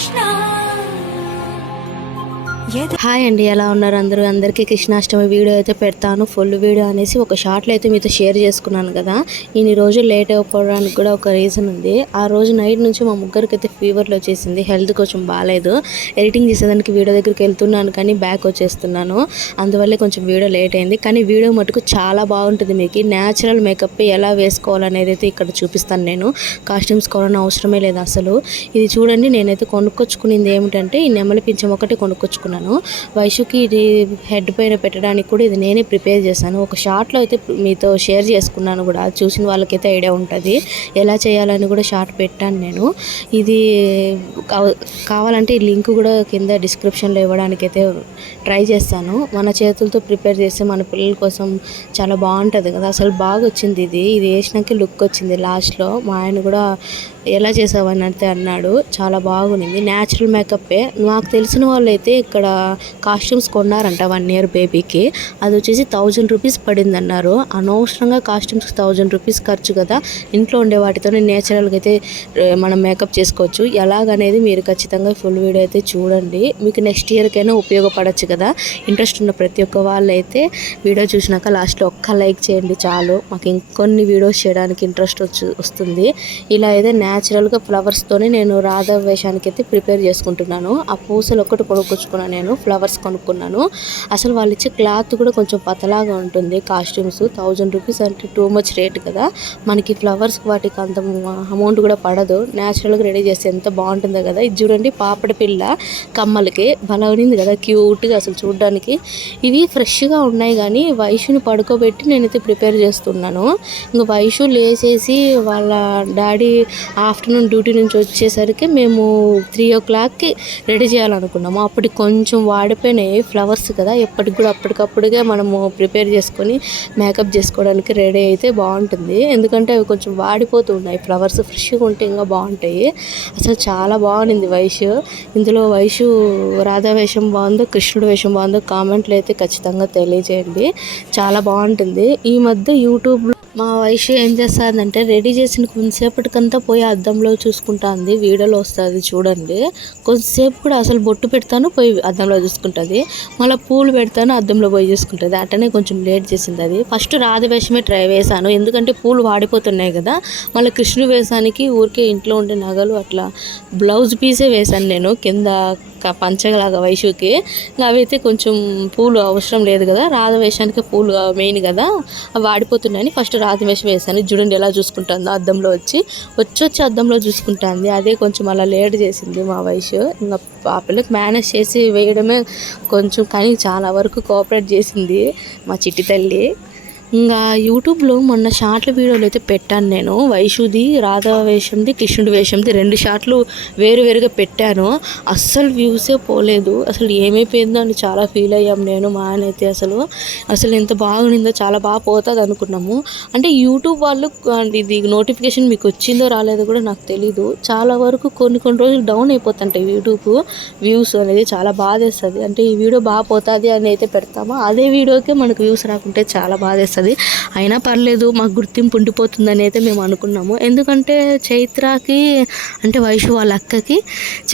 Krishna. Hi అండి ఎలా ఉన్నారు అందరూ? అందరికీ కృష్ణాష్టమి వీడియో అయితే పెడతాను. ఫుల్ వీడియో అనేసి ఒక షార్ట్లో అయితే మీతో షేర్ చేసుకున్నాను కదా. ఇన్ని రోజులు లేట్ అయిపోవడానికి కూడా ఒక రీజన్ ఉంది. ఆ రోజు నైట్ నుంచి మా ముగ్గురికి అయితే ఫీవర్లో వచ్చేసింది. హెల్త్ కొంచెం బాగాలేదు. ఎడిటింగ్ చేసేదానికి వీడియో దగ్గరికి వెళ్తున్నాను కానీ బ్యాక్ వచ్చేస్తున్నాను. అందువల్లే కొంచెం వీడియో లేట్ అయింది. కానీ వీడియో మటుకు చాలా బాగుంటుంది మీకు. న్యాచురల్ మేకప్ ఎలా వేసుకోవాలనేది అయితే ఇక్కడ చూపిస్తాను నేను. కాస్ట్యూమ్స్ కొనని అవసరమే లేదు అసలు. ఇది చూడండి నేనైతే కొనుక్కొచ్చుకునేది ఏమిటంటే ఈ నెమలి పింఛం ఒకటి కొనుక్కొచ్చుకున్నాను. వైషుకి ఇది హెడ్ పైన పెట్టడానికి కూడా ఇది నేనే ప్రిపేర్ చేశాను. ఒక షార్ట్లో అయితే మీతో షేర్ చేసుకున్నాను కూడా. చూసిన వాళ్ళకైతే ఐడియా ఉంటుంది. ఎలా చేయాలని కూడా షార్ట్ పెట్టాను నేను. ఇది కావాలంటే ఈ లింక్ కూడా కింద డిస్క్రిప్షన్లో ఇవ్వడానికి అయితే ట్రై చేస్తాను. మన చేతులతో ప్రిపేర్ చేస్తే మన పిల్లల కోసం చాలా బాగుంటుంది కదా. అసలు బాగా వచ్చింది ఇది. ఇది వేసినాక లుక్ వచ్చింది లాస్ట్లో. మా ఆయన కూడా ఎలా చేసావని అయితే అన్నాడు. చాలా బాగుంది. న్యాచురల్ మేకప్పే. నాకు తెలిసిన వాళ్ళు అయితే ఇక్కడ కాస్ట్యూమ్స్ కొన్నారంట వన్ ఇయర్ బేబీకి అది వచ్చేసి థౌజండ్ రూపీస్ పడింది అన్నారు అనవసరంగా కాస్ట్యూమ్స్కి థౌజండ్ రూపీస్ ఖర్చు కదా. ఇంట్లో ఉండే వాటితోనే నేచురల్గా అయితే మనం మేకప్ చేసుకోవచ్చు. ఎలాగనేది మీరు ఖచ్చితంగా ఫుల్ వీడియో అయితే చూడండి. మీకు నెక్స్ట్ ఇయర్కైనా ఉపయోగపడచ్చు కదా. ఇంట్రెస్ట్ ఉన్న ప్రతి ఒక్క వాళ్ళు అయితే వీడియో చూసినాక లాస్ట్లో ఒక్క లైక్ చేయండి చాలు. మాకు ఇంకొన్ని వీడియోస్ చేయడానికి ఇంట్రెస్ట్ వచ్చి వస్తుంది. ఇలా అయితే న్యాచురల్గా ఫ్లవర్స్తోనే నేను రాధా వేషానికి అయితే ప్రిపేర్ చేసుకుంటున్నాను. ఆ పూసలు ఒక్కటి కొనుక్కొచ్చుకున్నాను నేను ఫ్లవర్స్ కొనుక్కున్నాను. అసలు వాళ్ళు ఇచ్చే క్లాత్ కూడా కొంచెం పతలాగా ఉంటుంది. కాస్ట్యూమ్స్ థౌజండ్ రూపీస్ అంటే టూ మచ్ రేట్ కదా. మనకి ఫ్లవర్స్ వాటికి అంత అమౌంట్ కూడా పడదు. న్యాచురల్గా రెడీ చేస్తే ఎంత బాగుంటుందో కదా. ఇది చూడండి పాపడ పిల్ల కమ్మలకి. భలే ఉంది కదా క్యూట్గా అసలు చూడడానికి. ఇవి ఫ్రెష్గా ఉన్నాయి కానీ వైషుని పడుకోబెట్టి నేనైతే ప్రిపేర్ చేస్తున్నాను. ఇంకా వైషు లేచేసి వాళ్ళ డాడీ ఆఫ్టర్నూన్ డ్యూటీ నుంచి వచ్చేసరికి మేము త్రీ ఓ క్లాక్కి రెడీ చేయాలనుకున్నాము. అప్పటికి కొంచెం కొంచెం వాడిపోయినాయి ఫ్లవర్స్ కదా ఎప్పటికి కూడా అప్పటికప్పుడుగా మనము ప్రిపేర్ చేసుకొని మేకప్ చేసుకోవడానికి రెడీ అయితే బాగుంటుంది. ఎందుకంటే అవి కొంచెం వాడిపోతూ ఉన్నాయి. ఫ్లవర్స్ ఫ్రెష్గా ఉంటే ఇంకా బాగుంటాయి. అసలు చాలా బాగుంది వయసు ఇందులో వయసు రాధా వేషం బాగుందో కృష్ణుడు వేషం బాగుందో కామెంట్లు అయితే ఖచ్చితంగా తెలియజేయండి. చాలా బాగుంటుంది. ఈ మధ్య యూట్యూబ్లో మా వయసు ఏం చేస్తుందంటే రెడీ చేసిన కొంతసేపటికంతా పోయి అద్దంలో చూసుకుంటుంది వీడియోలో వస్తుంది చూడండి. కొంతసేపు కూడా అసలు బొట్టు పెడతాను పోయి అద్దంలో చూసుకుంటుంది. మళ్ళీ పూలు పెడతాను అద్దంలో పోయి చూసుకుంటుంది. అట్టనే కొంచెం లేట్ చేసింది అది. ఫస్ట్ రాధ వేషమే ట్రై వేసాను ఎందుకంటే పూలు వాడిపోతున్నాయి కదా. మళ్ళీ కృష్ణుడు వేషానికి ఊరికే ఇంట్లో ఉండే నగలు అట్లా బ్లౌజ్ పీసే వేశాను నేను కింద పంచగలాగా వైషుకి అవైతే కొంచెం పూలు అవసరం లేదు కదా రాధ వేషానికి పూలు మెయిన్ కదా. అవి వాడిపోతున్నాయని ఫస్ట్ రాధ వేషం వేసాను చూడండి ఎలా చూసుకుంటుందో అద్దంలో వచ్చి. వచ్చి వచ్చి అద్దంలో చూసుకుంటుంది. అదే కొంచెం అలా లేట్ చేసింది మా వయసు ఇంకా ఆ పిల్లకి మేనేజ్ చేసి వేయడమే కొంచెం కానీ చాలా వరకు కోఆపరేట్ చేసింది మా చిట్టి తల్లి. ఇంకా యూట్యూబ్లో మొన్న షార్ట్ల వీడియోలు అయితే పెట్టాను నేను. వైషుది రాధా వేషంది కృష్ణుడి వేషంది. రెండు షార్ట్లు వేరు వేరుగా పెట్టాను. అస్సలు వ్యూసే పోలేదు. అసలు ఏమైపోయిందో అని చాలా ఫీల్ అయ్యాం నేను మా ఆయన అయితే అసలు. అసలు ఎంత బాగుండిందో చాలా బాగా పోతుంది అనుకున్నాము. అంటే యూట్యూబ్ వాళ్ళు ఇది నోటిఫికేషన్ మీకు వచ్చిందో రాలేదో కూడా నాకు తెలీదు. చాలా వరకు కొన్ని కొన్ని రోజులు డౌన్ అయిపోతుంటాయి యూట్యూబ్ వ్యూస్ అనేది చాలా బాధేస్తుంది. అంటే ఈ వీడియో బాగా పోతుంది అని అయితే పెడతామో? అదే వీడియోకే మనకు వ్యూస్ రాకుంటే చాలా బాధేస్తుంది. అయినా పర్లేదు మాకు గుర్తింపు ఉండిపోతుందని అయితే మేము అనుకున్నాము. ఎందుకంటే చైత్రకి అంటే వైషు వాళ్ళ అక్కకి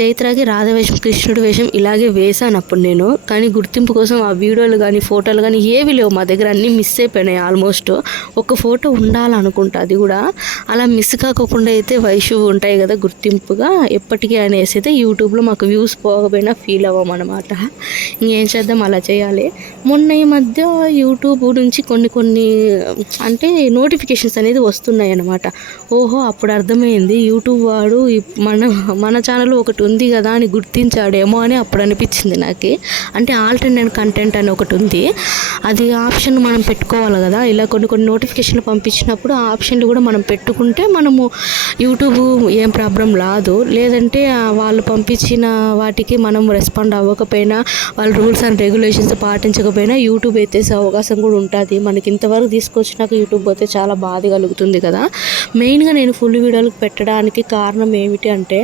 చైత్రకి రాధ వేషం కృష్ణుడి వేషం ఇలాగే వేశాను అప్పుడు నేను. కానీ గుర్తింపు కోసం ఆ వీడియోలు కానీ ఫోటోలు కానీ ఏవి లేవు మా దగ్గర. అన్నీ మిస్ అయిపోయినాయి ఆల్మోస్ట్ ఒక ఫోటో ఉండాలనుకుంటా అది కూడా. అలా మిస్ కాకుండా అయితే వైషు ఉంటాయి కదా గుర్తింపుగా. ఎప్పటికీ అనేసి అయితే యూట్యూబ్లో మాకు వ్యూస్ పోకపోయినా ఫీల్ అవ్వమన్నమాట. ఇంకేం చేద్దాం? అలా చేయాలి. మొన్న ఈ మధ్య యూట్యూబ్ నుంచి కొన్ని కొన్ని అంటే నోటిఫికేషన్స్ అనేది వస్తున్నాయి అనమాట ఓహో అప్పుడు అర్థమైంది. యూట్యూబ్ వాడు మన మన ఛానల్ ఒకటి ఉంది కదా అని గుర్తించాడేమో అని అప్పుడు అనిపించింది నాకు. అంటే ఆల్టర్నేట్ కంటెంట్ అని ఒకటి ఉంది. అది ఆప్షన్ మనం పెట్టుకోవాలి కదా. ఇలా కొన్ని కొన్ని నోటిఫికేషన్లు పంపించినప్పుడు ఆ ఆప్షన్లు కూడా మనం పెట్టుకుంటే మనము యూట్యూబ్ ఏం ప్రాబ్లం రాదు. లేదంటే వాళ్ళు పంపించిన వాటికి మనం రెస్పాండ్ అవ్వకపోయినా వాళ్ళ రూల్స్ అండ్ రెగ్యులేషన్స్ పాటించకపోయినా యూట్యూబ్ ఎత్తేసే అవకాశం కూడా ఉంటుంది. మనకి ఇంత ఇంతవరకు తీసుకొచ్చినాక యూట్యూబ్ పోతే చాలా బాధ కలుగుతుంది కదా. మెయిన్గా నేను ఫుల్ వీడియోలకు పెట్టడానికి కారణం ఏమిటి అంటే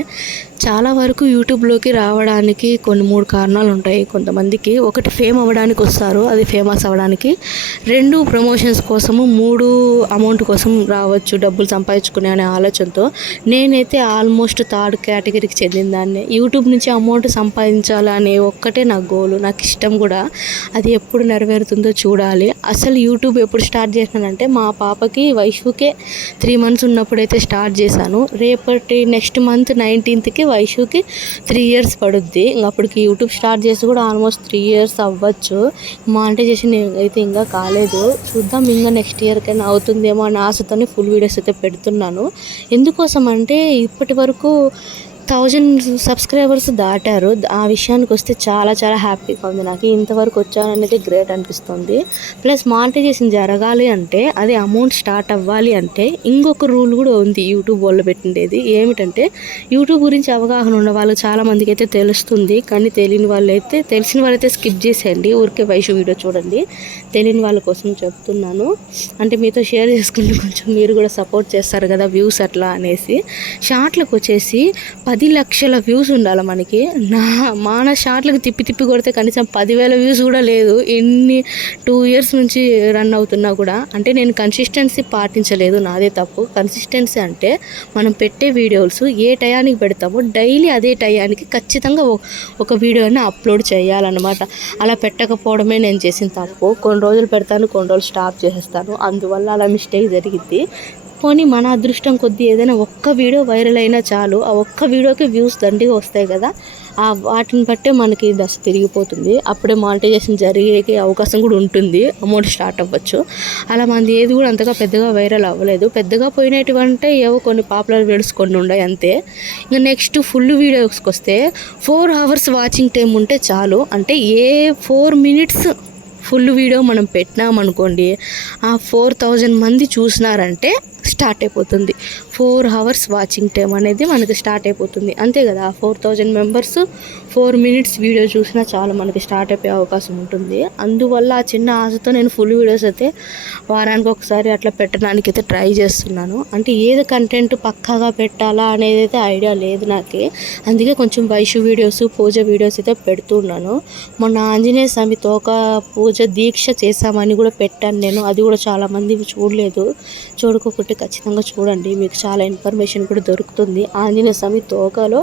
చాలా వరకు యూట్యూబ్లోకి రావడానికి కొన్ని మూడు కారణాలు ఉంటాయి. కొంతమందికి ఒకటి ఫేమ్ అవ్వడానికి వస్తారు అది ఫేమస్ అవ్వడానికి. రెండు ప్రమోషన్స్ కోసము మూడు అమౌంట్ కోసం రావచ్చు డబ్బులు సంపాదించుకునే అనే ఆలోచనతో. నేనైతే ఆల్మోస్ట్ థర్డ్ కేటగిరీకి చెందిన దాన్ని. యూట్యూబ్ నుంచి అమౌంట్ సంపాదించాలనే ఒక్కటే నా గోలు నాకు ఇష్టం కూడా అది ఎప్పుడు నెరవేరుతుందో చూడాలి. అసలు యూట్యూబ్ ఎప్పుడు స్టార్ట్ చేసినానంటే మా పాపకి వైషుకే త్రీ మంత్స్ ఉన్నప్పుడైతే స్టార్ట్ చేశాను. రేపటి నెక్స్ట్ మంత్ నైన్టీన్త్కి వైషుకి త్రీ ఇయర్స్ పడుద్ది. ఇంక అప్పటికి యూట్యూబ్ స్టార్ట్ చేసి కూడా ఆల్మోస్ట్ త్రీ ఇయర్స్ అవ్వచ్చు. మానిటైజేషన్ అయితే ఇంకా కాలేదు. చూద్దాం ఇంకా నెక్స్ట్ ఇయర్కైనా అవుతుందేమో అని ఆశతోనే ఫుల్ వీడియోస్ అయితే పెడుతున్నాను. ఎందుకోసం అంటే ఇప్పటి వరకు థౌజండ్ సబ్స్క్రైబర్స్ దాటారు. ఆ విషయానికి వస్తే చాలా చాలా హ్యాపీగా ఉంది. నాకు ఇంతవరకు వచ్చాననేది గ్రేట్ అనిపిస్తుంది. ప్లస్ మానిటైజేషన్ జరగాలి అంటే అది అమౌంట్ స్టార్ట్ అవ్వాలి అంటే ఇంకొక రూల్ కూడా ఉంది యూట్యూబ్ వాళ్ళు పెట్టిండేది. ఏమిటంటే యూట్యూబ్ గురించి అవగాహన ఉన్న వాళ్ళు చాలా మందికి అయితే తెలుస్తుంది. కానీ తెలియని వాళ్ళు అయితే తెలిసిన వాళ్ళైతే స్కిప్ చేసేయండి. ఊరికే వయసు వీడియో చూడండి. తెలియని వాళ్ళ కోసం చెప్తున్నాను. అంటే మీతో షేర్ చేసుకుంటే కొంచెం మీరు కూడా సపోర్ట్ చేస్తారు కదా వ్యూస్ అట్లా అనేసి. షార్ట్లకు వచ్చేసి పది లక్షల వ్యూస్ ఉండాలి మనకి. నా మన షార్ట్లకు తిప్పి తిప్పి కొడితే కనీసం పదివేల వ్యూస్ కూడా లేదు. ఎన్ని టూ ఇయర్స్ నుంచి రన్ అవుతున్నా కూడా. అంటే నేను కన్సిస్టెన్సీ పాటించలేదు నాదే తప్పు. కన్సిస్టెన్సీ అంటే మనం పెట్టే వీడియోస్ ఏ టయానికి పెడతామో డైలీ అదే టయానికి ఖచ్చితంగా ఒక వీడియోని అప్లోడ్ చేయాలన్నమాట. అలా పెట్టకపోవడమే నేను చేసిన తప్పు. కొన్ని రోజులు పెడతాను కొన్ని రోజులు స్టాప్ చేసేస్తాను. అందువల్ల అలా మిస్టేక్ జరిగింది పోనీ మన అదృష్టం కొద్దీ ఏదైనా ఒక్క వీడియో వైరల్ అయినా చాలు. ఆ ఒక్క వీడియోకి వ్యూస్ దండిగా వస్తాయి కదా. ఆ వాటిని బట్టే మనకి దశ తిరిగిపోతుంది. అప్పుడే మానిటైజేషన్ జరిగే అవకాశం కూడా ఉంటుంది. అమౌంట్ స్టార్ట్ అవ్వచ్చు. అలా మనది ఏది కూడా అంతగా పెద్దగా వైరల్ అవ్వలేదు. పెద్దగా పోయినటువంటి ఏవో కొన్ని పాపులర్ వీడియోస్ కొన్ని ఉన్నాయి అంతే. ఇంకా నెక్స్ట్ ఫుల్ వీడియోస్కి వస్తే ఫోర్ అవర్స్ వాచింగ్ టైం ఉంటే చాలు. అంటే a four minutes full video మనం పెట్టినామనుకోండి ఆ ఫోర్ థౌజండ్ మంది చూసినారంటే స్టార్ట్ అయిపోతుంది. ఫోర్ అవర్స్ వాచింగ్ టైం అనేది మనకి స్టార్ట్ అయిపోతుంది. అంతే కదా four thousand members four minutes video చూసినా చాలు మనకి స్టార్ట్ అయిపోయే అవకాశం ఉంటుంది. అందువల్ల ఆ చిన్న ఆశతో నేను ఫుల్ వీడియోస్ అయితే వారానికి ఒకసారి అట్లా పెట్టడానికి అయితే ట్రై చేస్తున్నాను. అంటే ఏది కంటెంట్ పక్కాగా పెట్టాలా అనేది అయితే ఐడియా లేదు నాకు. అందుకే కొంచెం వైషు వీడియోస్ పూజ వీడియోస్ అయితే పెడుతున్నాను మొన్న ఆంజనేయ స్వామి తోక పూజ దీక్ష చేశామని కూడా పెట్టాను నేను. అది కూడా చాలామంది చూడలేదు. చూడకపోతే ఖచ్చితంగా చూడండి. మీకు చాలా ఇన్ఫర్మేషన్ కూడా దొరుకుతుంది. ఆంజనేయ స్వామి తోకలో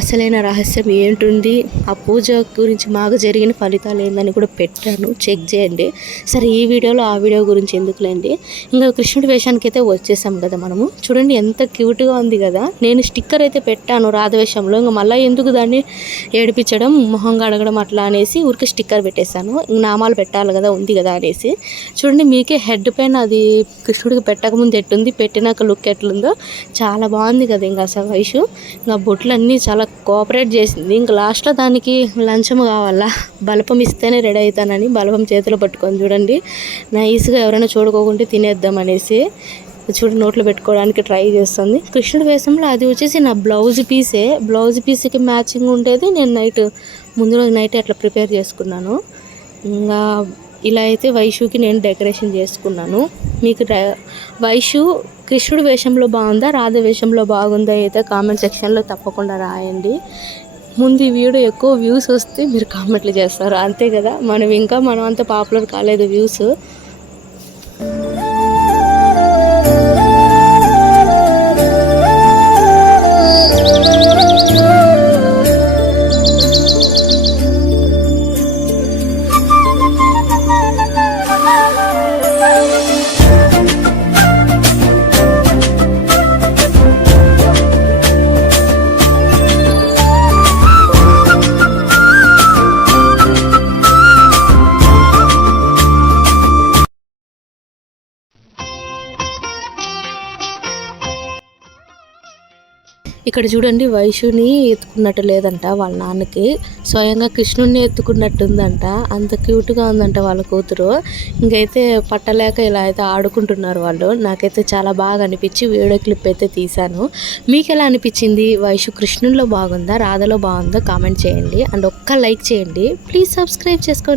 అసలైన రహస్యం ఏంటుంది? ఆ పూజ గురించి మాకు జరిగిన ఫలితాలు ఏందని కూడా పెట్టాను. చెక్ చేయండి. సరే ఈ వీడియోలో ఆ వీడియో గురించి ఎందుకులేండి? ఇంకా కృష్ణుడి వేషానికి అయితే వచ్చేసాం కదా మనము. చూడండి ఎంత క్యూట్గా ఉంది కదా. నేను స్టిక్కర్ అయితే పెట్టాను రాధవేషంలో ఇంకా మళ్ళీ ఎందుకు దాన్ని ఏడిపించడం మొహంగా అడగడం అట్లా అనేసి ఊరికి స్టిక్కర్ పెట్టేశాను. ఇంక నామాలు పెట్టాలి కదా ఉంది కదా అనేసి. చూడండి మీకే హెడ్ పైన అది కృష్ణుడికి పెట్టకముందు ఎట్టుంది పెట్టినాక లుక్ ఎట్లుందో. చాలా బాగుంది కదా ఇంకా అసలు వయసు ఇంకా బొట్లు అన్నీ చాలా కోఆపరేట్ చేసింది. ఇంకా లాస్ట్ లాస్ట్లో దానికి లంచం కావాలా? బలపం ఇస్తేనే రెడీ అవుతానని బలపం చేతిలో పట్టుకొని చూడండి. నైస్గా ఎవరైనా చూడుకోకుంటే తినేద్దాం అనేసి చూడు నోట్లో పెట్టుకోవడానికి ట్రై చేస్తుంది. కృష్ణుడి వేషంలో అది వచ్చేసి నా బ్లౌజ్ పీసే. బ్లౌజ్ పీస్కి మ్యాచింగ్ ఉండేది. నేను నైట్ ముందు రోజు నైట్ అట్లా ప్రిపేర్ చేసుకున్నాను. ఇంకా ఇలా అయితే వైషుకి నేను డెకరేషన్ చేసుకున్నాను. మీకు వైషు కృష్ణుడు వేషంలో బాగుందా? రాధ వేషంలో బాగుందా? అయితే కామెంట్ సెక్షన్లో తప్పకుండా రాయండి. ముందు ఈ వీడియో ఎక్కువ వ్యూస్ వస్తే మీరు కామెంట్లు చేస్తారు. అంతే కదా? మనం ఇంకా మనం అంత పాపులర్ కాలేదు వ్యూస్ ఇక్కడ చూడండి వైషుని ఎత్తుకున్నట్టు లేదంట వాళ్ళ నాన్నకి. స్వయంగా కృష్ణుడిని ఎత్తుకున్నట్టుందంట. అంత క్యూట్గా ఉందంట వాళ్ళ కూతురు. ఇంకైతే పట్టలేక ఇలా అయితే ఆడుకుంటున్నారు వాళ్ళు. నాకైతే చాలా బాగా అనిపించి వీడియో క్లిప్ అయితే తీశాను. మీకు ఎలా అనిపించింది? వైషు కృష్ణుల్లో బాగుందా? రాధలో బాగుందా? కామెంట్ చేయండి. అండ్ ఒక్క లైక్ చేయండి. ప్లీజ్ సబ్స్క్రైబ్ చేసుకోండి.